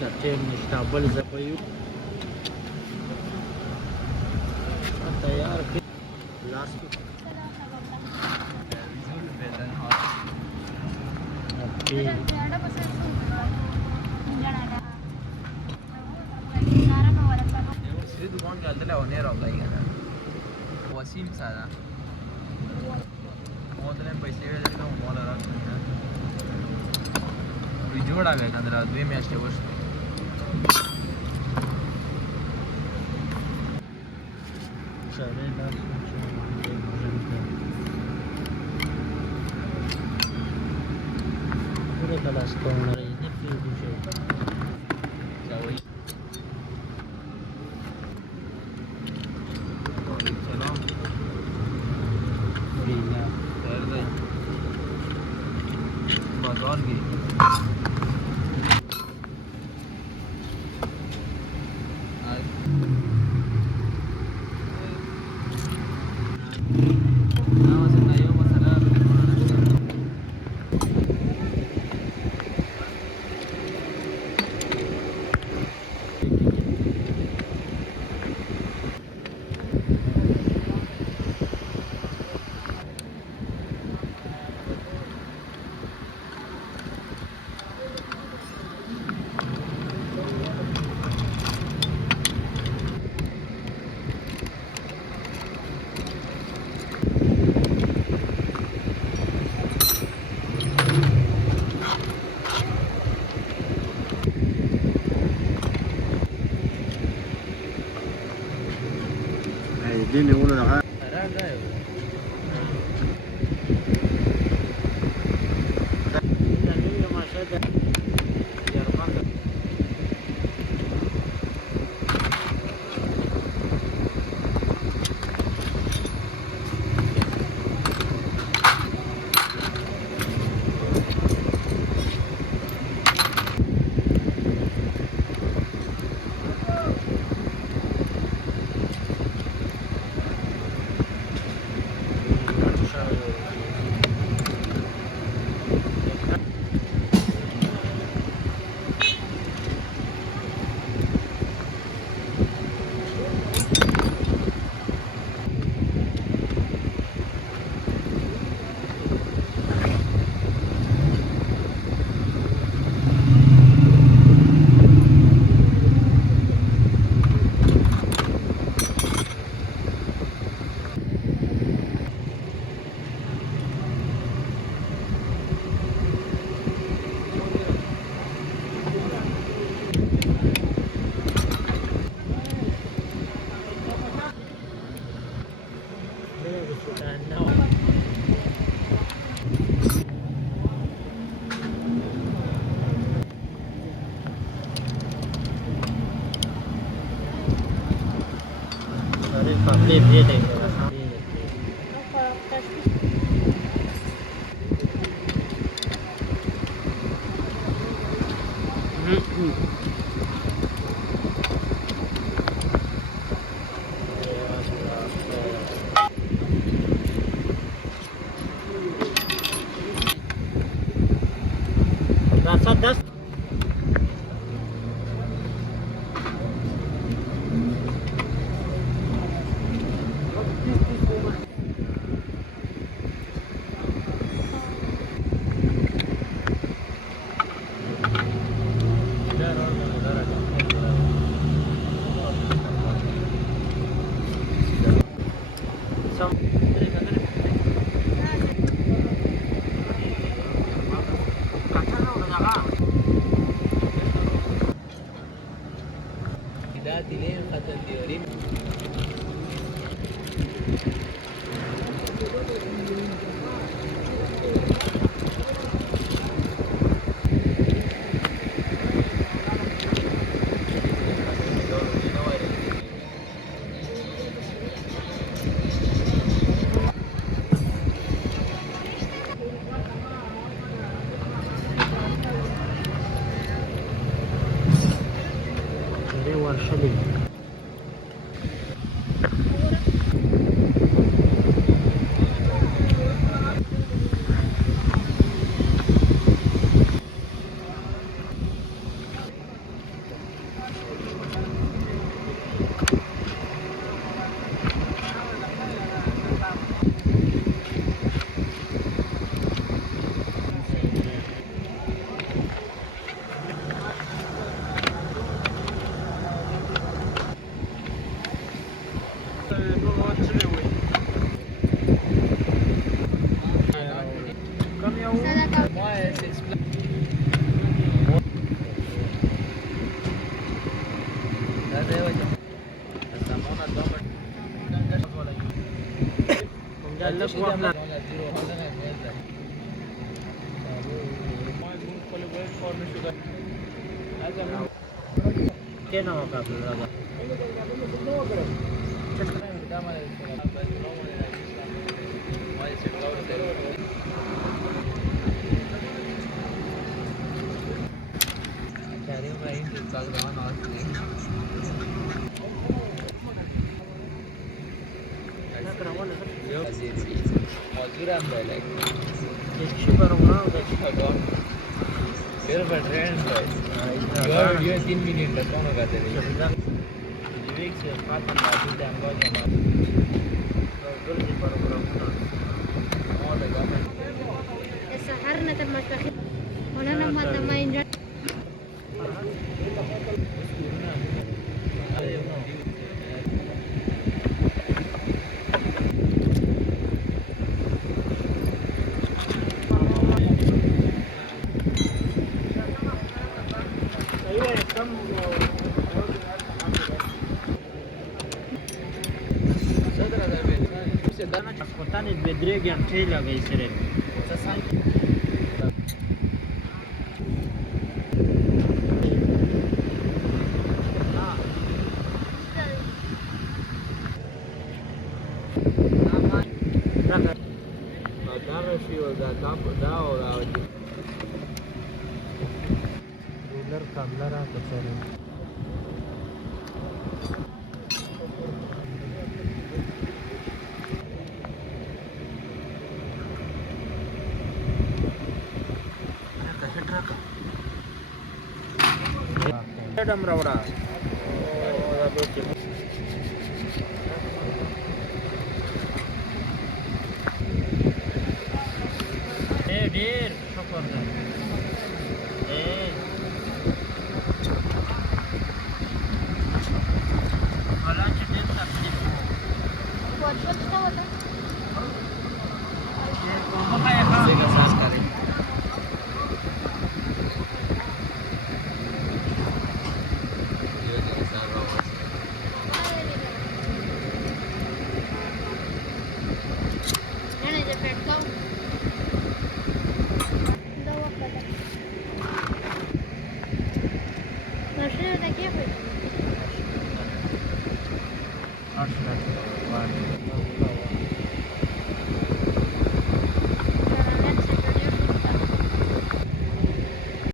Katseng स्टाबल zapayut तैयार फिर last दुकान के अंदर होने रहा वसीम सारा ಮೊದಲೇ पैसे वेळेला मोला राखतो जोडा ಬೇಕಂದ್ರೆ ಅದು ಬೇಮೆ ಅಷ್ಟೇ ವಸ್ತು Pure kalas kong narinig pwede siya. Sawi. Salam. Gila. Ter gay. बाजार गई Dini uno na ka. Live here day. Rasa das Varshali आपला ते नाव का आपल्याला Yo 3 minutes la sono cadere. سهرنا لما تاخد وانا لما تماين Ascoltare il vedremo che anche la che sarebbe. Ruler kamera atau sorry. Ada merawat. Oh, ada bukti. Dir, apa korban? Kalau cedek tak cedek. buat buat tahu tak Sega saas kare. Nene je pet kau dawa kada Masih ada क्या Asal.